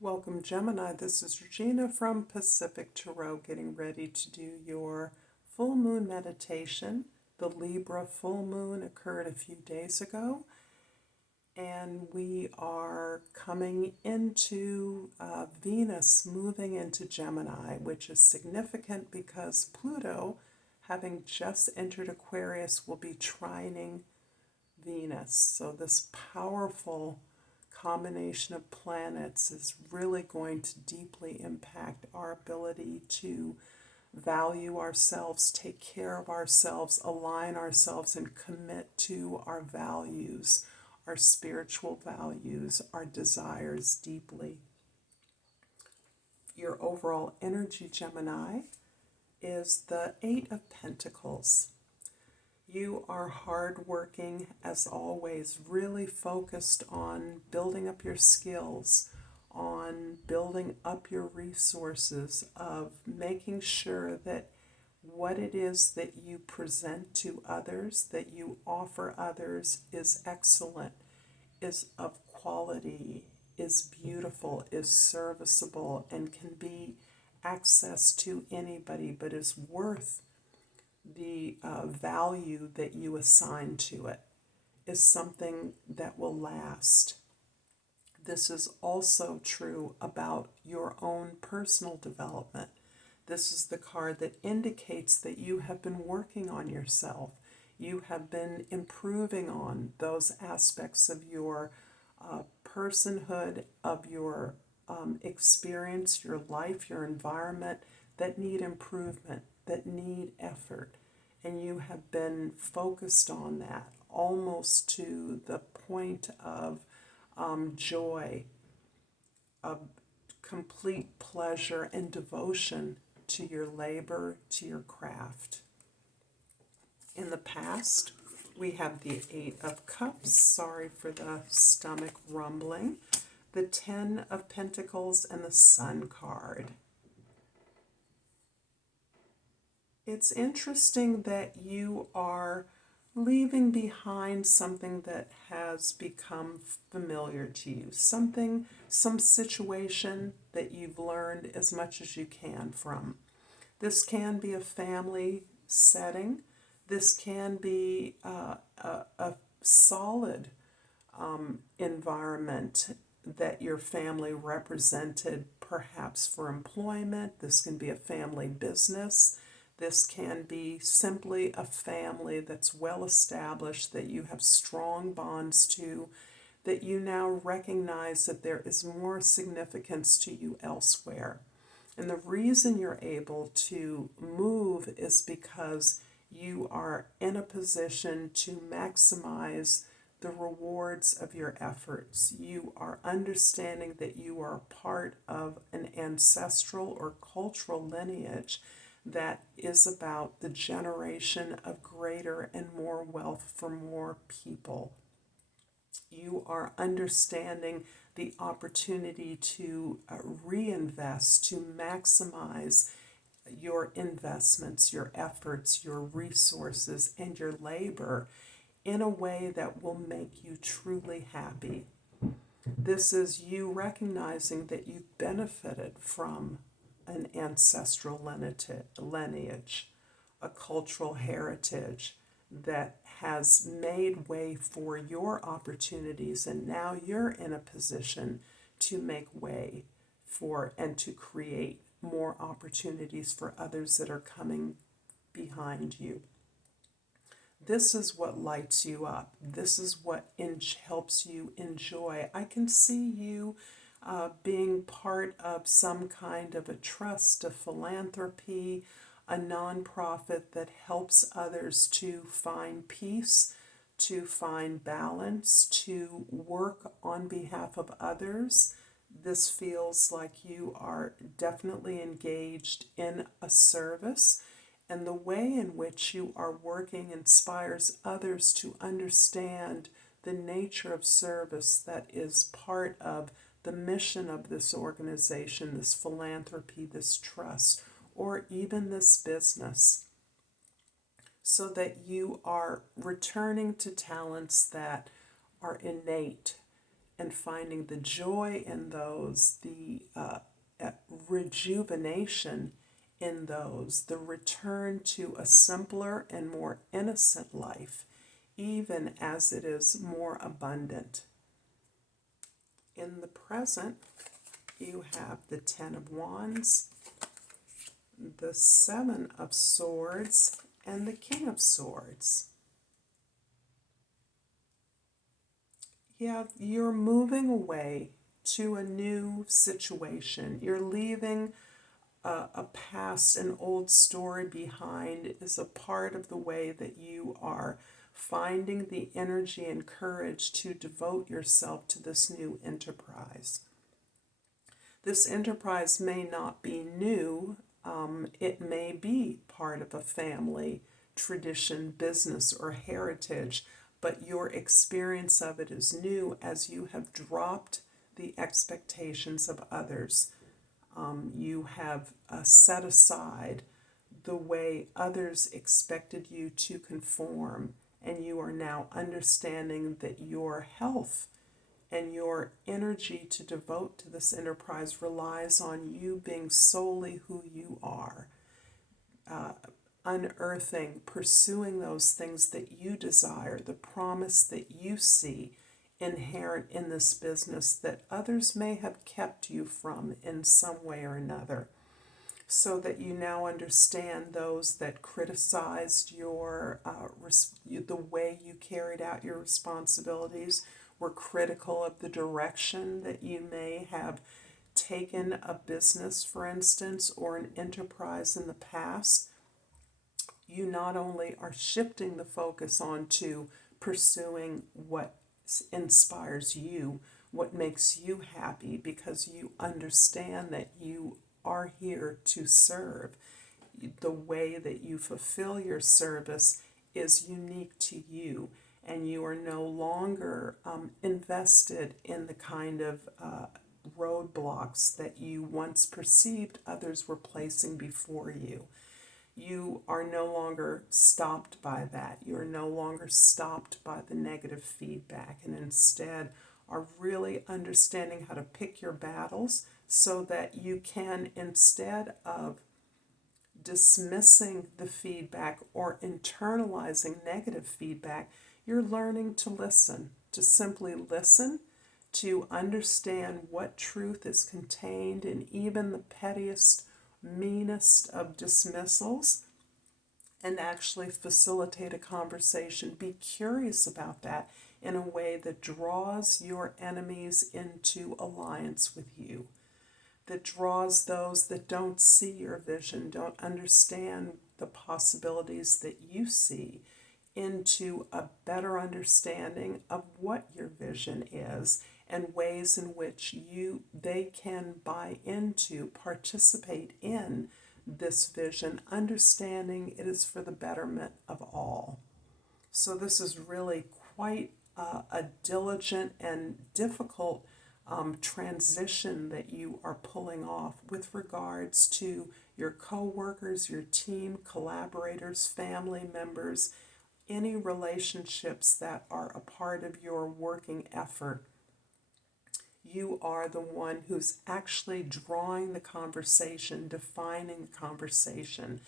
Welcome, Gemini. This is Regina from Pacific Tarot, getting ready to do your full moon meditation. The Libra full moon occurred a few days ago, and we are coming into Venus moving into Gemini, which is significant because Pluto, having just entered Aquarius, will be trining Venus. So this powerful combination of planets is really going to deeply impact our ability to value ourselves, take care of ourselves, align ourselves, and commit to our values, our spiritual values, our desires deeply. Your overall energy, Gemini, is the Eight of Pentacles. You are hardworking, as always, really focused on building up your skills, on building up your resources, of making sure that what it is that you present to others, that you offer others, is excellent, is of quality, is beautiful, is serviceable, and can be accessed to anybody, but is worth the value that you assign to it, is something that will last. This is also true about your own personal development. This is the card that indicates that you have been working on yourself. You have been improving on those aspects of your personhood, of your experience, your life, your environment that need improvement, that need effort. And you have been focused on that almost to the point of joy, of complete pleasure and devotion to your labor, to your craft. In the past, we have the Eight of Cups. Sorry for the stomach rumbling. The Ten of Pentacles and the Sun card. It's interesting that you are leaving behind something that has become familiar to you, some situation that you've learned as much as you can from. This can be a family setting. This can be a solid environment that your family represented, perhaps for employment. This can be a family business. This can be simply a family that's well established, that you have strong bonds to, that you now recognize that there is more significance to you elsewhere. And the reason you're able to move is because you are in a position to maximize the rewards of your efforts. You are understanding that you are part of an ancestral or cultural lineage that is about the generation of greater and more wealth for more people. You are understanding the opportunity to reinvest, to maximize your investments, your efforts, your resources, and your labor in a way that will make you truly happy. This is you recognizing that you've benefited from an ancestral lineage, a cultural heritage that has made way for your opportunities, and now you're in a position to make way for and to create more opportunities for others that are coming behind you. This is what lights you up. This is what helps you enjoy. I can see you being part of some kind of a trust, a philanthropy, a nonprofit that helps others to find peace, to find balance, to work on behalf of others. This feels like you are definitely engaged in a service, and the way in which you are working inspires others to understand the nature of service that is part of the mission of this organization, this philanthropy, this trust, or even this business, so that you are returning to talents that are innate and finding the joy in those, the rejuvenation in those, the return to a simpler and more innocent life, even as it is more abundant. In the present, you have the Ten of Wands, the Seven of Swords, and the King of Swords. Yeah, you're moving away to a new situation. You're leaving a past, an old story behind. Is a part of the way that you are finding the energy and courage to devote yourself to this new enterprise. This enterprise may not be new. It may be part of a family tradition, business, or heritage, but your experience of it is new as you have dropped the expectations of others. You have set aside the way others expected you to conform, and you are now understanding that your health and your energy to devote to this enterprise relies on you being solely who you are, unearthing, pursuing those things that you desire, the promise that you see inherent in this business that others may have kept you from in some way or another. So that you now understand those that criticized your the way you carried out your responsibilities, were critical of the direction that you may have taken a business, for instance, or an enterprise in the past. You not only are shifting the focus onto pursuing what inspires you, what makes you happy, because you understand that you are here to serve. The way that you fulfill your service is unique to you, and you are no longer invested in the kind of roadblocks that you once perceived others were placing before you. You are no longer stopped by that. You are no longer stopped by the negative feedback, and instead are really understanding how to pick your battles so that you can, instead of dismissing the feedback or internalizing negative feedback, you're learning to listen, to simply listen, to understand what truth is contained in even the pettiest, meanest of dismissals, and actually facilitate a conversation. Be curious about that in a way that draws your enemies into alliance with you, that draws those that don't see your vision, don't understand the possibilities that you see, into a better understanding of what your vision is and ways in which they can buy into, participate in this vision, understanding it is for the betterment of all. So this is really quite a diligent and difficult transition that you are pulling off with regards to your co-workers, your team, collaborators, family members, any relationships that are a part of your working effort. You are the one who's actually drawing the conversation, defining the conversation,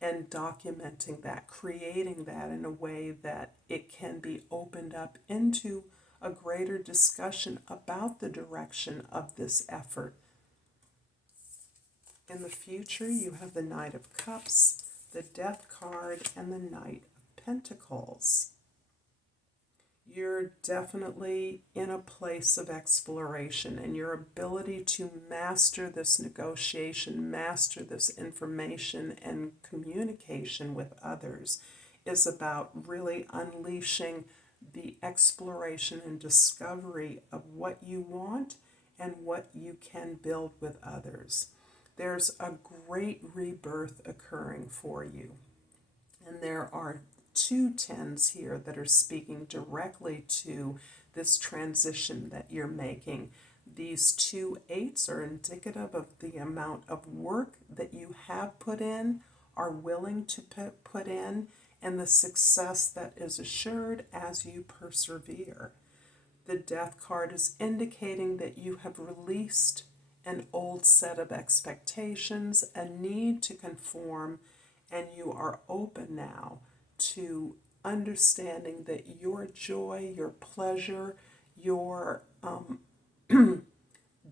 and documenting that, creating that in a way that it can be opened up into a greater discussion about the direction of this effort. In the future, you have the Knight of Cups, the Death card, and the Knight of Pentacles. You're definitely in a place of exploration, and your ability to master this negotiation, master this information and communication with others is about really unleashing the exploration and discovery of what you want and what you can build with others. There's a great rebirth occurring for you, and there are 2 tens here that are speaking directly to this transition that you're making. These 2 8s are indicative of the amount of work that you have put in, are willing to put in, and the success that is assured as you persevere. The Death card is indicating that you have released an old set of expectations, a need to conform, and you are open now to understanding that your joy, your pleasure, your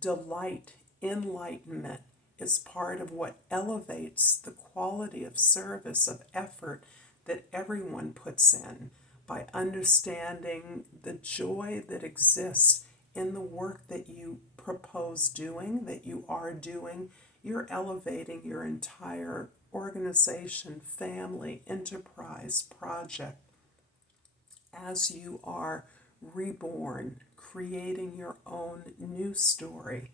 delight, enlightenment is part of what elevates the quality of service, of effort that everyone puts in by understanding the joy that exists in the work that you propose doing, that you are doing. You're elevating your entire organization, family, enterprise, project as you are reborn, creating your own new story.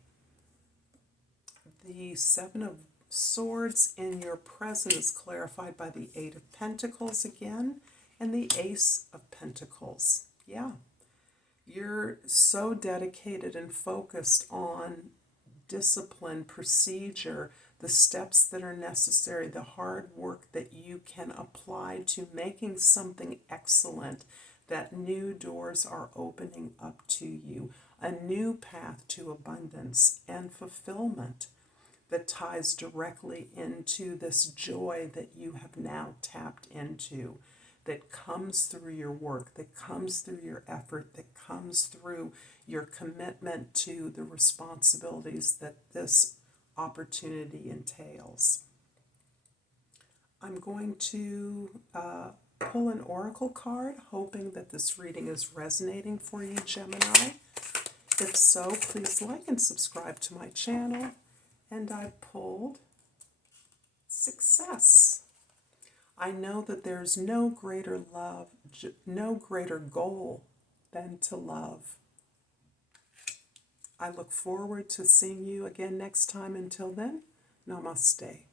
The Seven of Swords in your present is clarified by the Eight of Pentacles again, and the Ace of Pentacles. Yeah, you're so dedicated and focused on discipline, procedure, the steps that are necessary, the hard work that you can apply to making something excellent, that new doors are opening up to you, a new path to abundance and fulfillment that ties directly into this joy that you have now tapped into, that comes through your work, that comes through your effort, that comes through your commitment to the responsibilities that this opportunity entails. I'm going to pull an oracle card, hoping that this reading is resonating for you, Gemini. If so, please like and subscribe to my channel. And I pulled Success. I know that there's no greater love, no greater goal than to love. I look forward to seeing you again next time. Until then, Namaste.